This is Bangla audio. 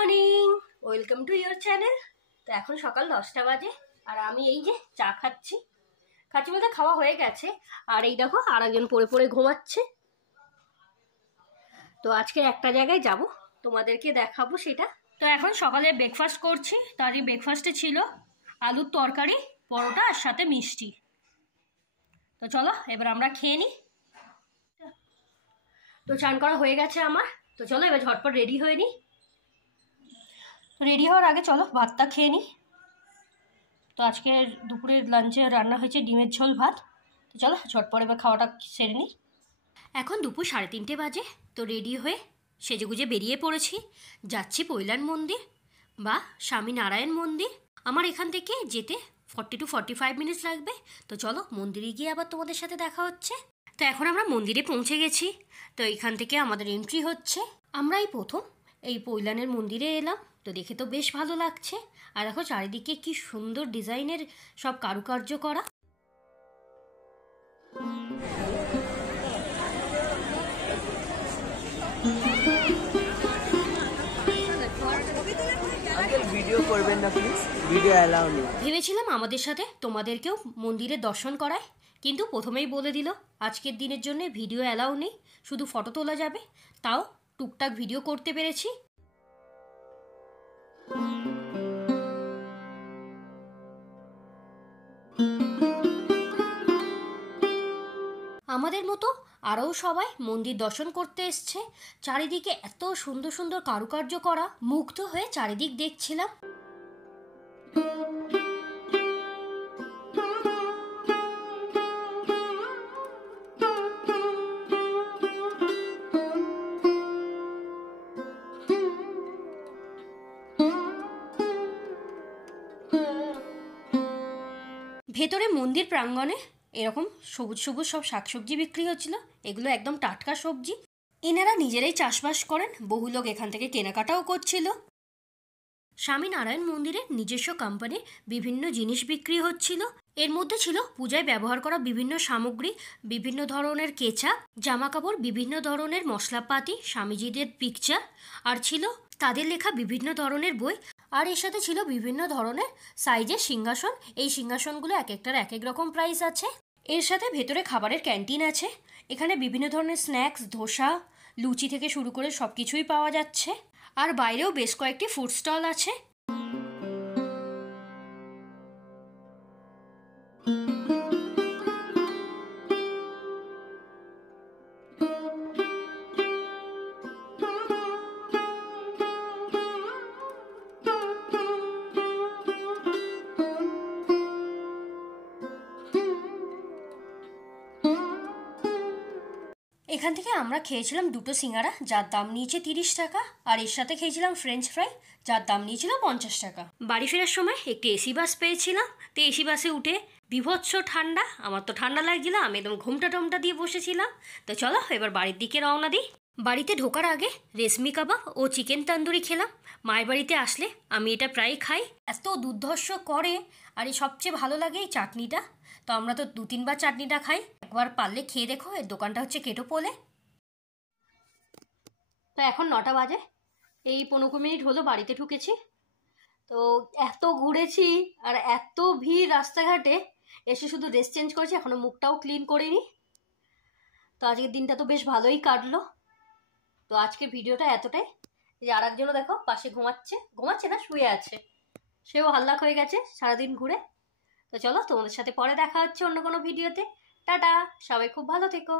Morning, welcome to your channel. তো এখন সকাল 10টা বাজে আর আমি এই যে চা খাচ্ছি বলতে খাওয়া হয়ে গেছে। আর এই দেখো আর একজন পড়ে পড়ে ঘুমাচ্ছে। তো আজকে একটা জায়গায় যাব, তোমাদেরকে দেখাবো সেটা। তো এখন সকালে ব্রেকফাস্ট করছি। তার এই ব্রেকফাস্টে ছিল আলুর তরকারি, পরোটা আর সাথে মিষ্টি। তো চলো এবার আমরা খেয়ে নিই। তো চান করা হয়ে গেছে আমার। তো চলো এবার ঝটপট রেডি হয়ে নিই। রেডি হওয়ার আগে চলো ভাতটা খেয়ে নিই। তো আজকে দুপুরের লাঞ্চে রান্না হয়েছে ডিমের ঝোল ভাত। তো চলো ঝটপট এবার খাওয়াটা সেরে নিই। এখন দুপুর 3:30 বাজে। তো রেডি হয়ে সেজেগুজে বেরিয়ে পড়েছি, যাচ্ছি পৈলান মন্দির বা স্বামীনারায়ণ মন্দির। আমার এখান থেকে যেতে 40 to 45 মিনিটস লাগবে। তো চলো মন্দিরে গিয়ে আবার তোমাদের সাথে দেখা হচ্ছে। তো এখন আমরা মন্দিরে পৌঁছে গেছি। তো এখান থেকে আমাদের এন্ট্রি হচ্ছে। আমরা এই প্রথম এই পৈলানের মন্দিরে এলাম। তো দেখে তো বেশ ভালো লাগছে। আর দেখো চারিদিকে কি সুন্দর ডিজাইনের সব কারুকার্য করা। ভিডিও করবেন না প্লিজ, ভিডিও অ্যালাউ নেই। ভেবেছিলাম আমাদের সাথে তোমাদেরকেও মন্দিরে দর্শন করায়, কিন্তু প্রথমেই বলে দিল আজকের দিনের জন্য ভিডিও অ্যালাউ নেই, শুধু ফটো তোলা যাবে। তাও টুকটাক ভিডিও করতে পেরেছি। আমাদের মতো আরও সবাই মন্দির দর্শন করতে এসছে। চারিদিকে এত সুন্দর সুন্দর কারুকার্য করা, মুগ্ধ হয়ে চারিদিক দেখছিলাম। ভেতরে মন্দির প্রাঙ্গণে এরকম সবুজ সবুজ সব শাকসবজি বিক্রি হচ্ছিল। এগুলো একদম টাটকা সবজি, এনারা নিজেরাই চাষবাস করেন। বহু লোক এখান থেকে কেনাকাটাও করছিল। স্বামীনারায়ণ মন্দিরে নিজস্ব কোম্পানির বিভিন্ন জিনিস বিক্রি হচ্ছিল। এর মধ্যে ছিল পূজায় ব্যবহার করা বিভিন্ন সামগ্রী, বিভিন্ন ধরনের কেচা, জামা কাপড়, বিভিন্ন ধরনের মশলাপাতি, স্বামীজিদের পিকচার, আর ছিল তাদের লেখা বিভিন্ন ধরনের বই। আর এর সাথে ছিল বিভিন্ন ধরনের সাইজের সিংহাসন। এই সিংহাসনগুলো এক একটার এক এক রকম প্রাইস আছে। এর সাথে ভেতরে খাবারের ক্যান্টিন আছে। এখানে বিভিন্ন ধরনের স্ন্যাক্স, ধোসা, লুচি থেকে শুরু করে সব কিছুই পাওয়া যাচ্ছে। আর বাইরেও বেশ কয়েকটি ফুড স্টল আছে। এখান থেকে আমরা খেয়েছিলাম দুটো সিঙ্গারা, যার দাম নিয়েছে 30 টাকা। আর এর সাথে খেয়েছিলাম ফ্রেঞ্চ ফ্রাই, যার দাম নিয়েছিল 50 টাকা। বাড়ি ফেরার সময় একটি এসি বাস পেয়েছিলাম। তো এসি বাসে উঠে বিভৎস ঠান্ডা, আমার তো ঠান্ডা লাগছিল, আমি একদম ঘুমটা টমটা দিয়ে বসেছিলাম। তো চলো এবার বাড়ির দিকে রওনা দিই। বাড়িতে ঢোকার আগে রেশমি কাবাব ও চিকেন তন্দুরি খেলাম। মায়ের বাড়িতে আসলে আমি এটা প্রায় খাই, এত দুর্ধর্ষ করে। আর এই সবচেয়ে ভালো লাগে এই চাটনিটা। তো আমরা তো 2-3 বার চাটনিটা খাই, একবার পারলে খেয়ে দেখো। এর দোকানটা হচ্ছে কেটোপোলে। তো এখন 9টা বাজে, এই 15 মিনিট হলো বাড়িতে ঢুকেছি। তো এত ঘুরেছি আর এত ভিড় রাস্তাঘাটে, এসে শুধু ড্রেস চেঞ্জ করেছি, এখনো মুখটাও ক্লিন করিনি। তো আজকের দিনটা তো বেশ ভালোই কাটলো। তো আজকের ভিডিওটা এতটাই। যে আর একজনও দেখো পাশে ঘুমাচ্ছে না, শুয়ে আছে। সেও হাল্লাক হয়ে গেছে সারাদিন ঘুরে। তো চলো তোমাদের সাথে পরে দেখা হচ্ছে অন্য কোনো ভিডিওতে। টাটা, সবাই খুব ভালো থেকো।